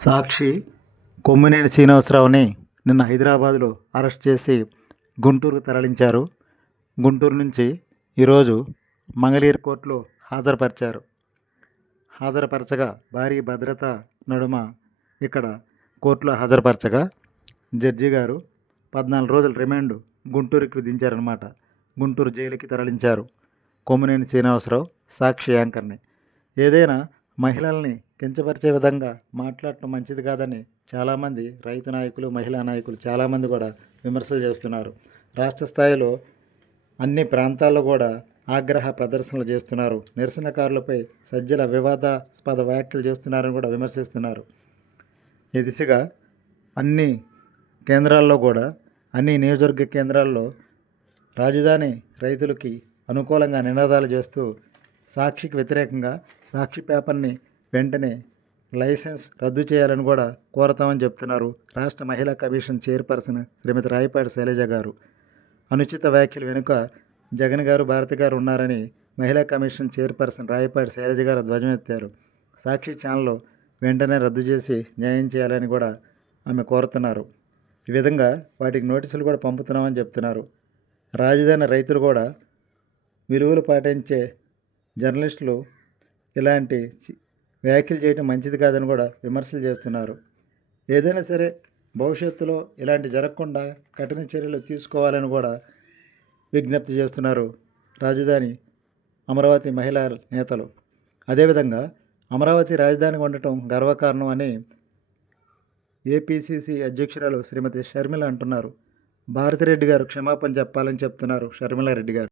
సాక్షి కొమ్మినేని శ్రీనివాసరావుని నిన్న హైదరాబాద్లో అరెస్ట్ చేసి గుంటూరుకు తరలించారు. గుంటూరు నుంచి ఈరోజు మంగళీర్ కోర్టులో హాజరుపరిచారు. హాజరుపరచగా భారీ భద్రత నడుమ ఇక్కడ కోర్టులో హాజరుపరచగా జడ్జి గారు పద్నాలుగు రోజుల రిమాండ్ గుంటూరుకి విధించారనమాట గుంటూరు జైలుకి తరలించారు కొమ్మినేని శ్రీనివాసరావు సాక్షి యాంకర్ని. ఏదైనా మహిళల్ని కించపరిచే విధంగా మాట్లాడటం మంచిది కాదని చాలామంది రైతు నాయకులు మహిళా నాయకులు చాలామంది కూడా విమర్శలు చేస్తున్నారు. రాష్ట్ర స్థాయిలో అన్ని ప్రాంతాల్లో కూడా ఆగ్రహ ప్రదర్శనలు చేస్తున్నారు. నిరసనకారులపై సజ్జల వివాదాస్పద వ్యాఖ్యలు చేస్తున్నారని కూడా విమర్శిస్తున్నారు. ఈ దిశగా అన్ని కేంద్రాల్లో కూడా అన్ని నియోజకవర్గ కేంద్రాల్లో రాజధాని రైతులకి అనుకూలంగా నినాదాలు చేస్తూ సాక్షికి వ్యతిరేకంగా సాక్షి పేపర్ని వెంటనే లైసెన్స్ రద్దు చేయాలని కూడా కోరతామని చెప్తున్నారు రాష్ట్ర మహిళా కమిషన్ చైర్పర్సన్ శ్రీమతి రాయపాటి శైలజ గారు. అనుచిత వ్యాఖ్యలు వెనుక జగన్ గారు భారతి గారు ఉన్నారని మహిళా కమిషన్ చైర్పర్సన్ రాయపాటి శైలజ గారు ధ్వజమెత్తారు. సాక్షి ఛానల్ వెంటనే రద్దు చేసి న్యాయం చేయాలని కూడా ఆమె కోరుతున్నారు. ఈ విధంగా వాటికి నోటీసులు కూడా పంపుతున్నామని చెప్తున్నారు. రాజధాని రైతులు కూడా విలువలు పాటించే జర్నలిస్టులు ఇలాంటి చి- వ్యాఖ్యలు చేయడం మంచిది కాదని కూడా విమర్శలు చేస్తున్నారు. ఏదైనా సరే భవిష్యత్తులో ఇలాంటి జరగకుండా కఠిన చర్యలు తీసుకోవాలని కూడా విజ్ఞప్తి చేస్తున్నారు రాజధాని అమరావతి మహిళా నేతలు. అదేవిధంగా అమరావతి రాజధానిగా ఉండటం గర్వకారణం అని ఏపీసీసీ అధ్యక్షురాలు శ్రీమతి షర్మిల అంటున్నారు. భారతిరెడ్డి గారు క్షమాపణ చెప్పాలని చెప్తున్నారు షర్మిలారెడ్డి గారు.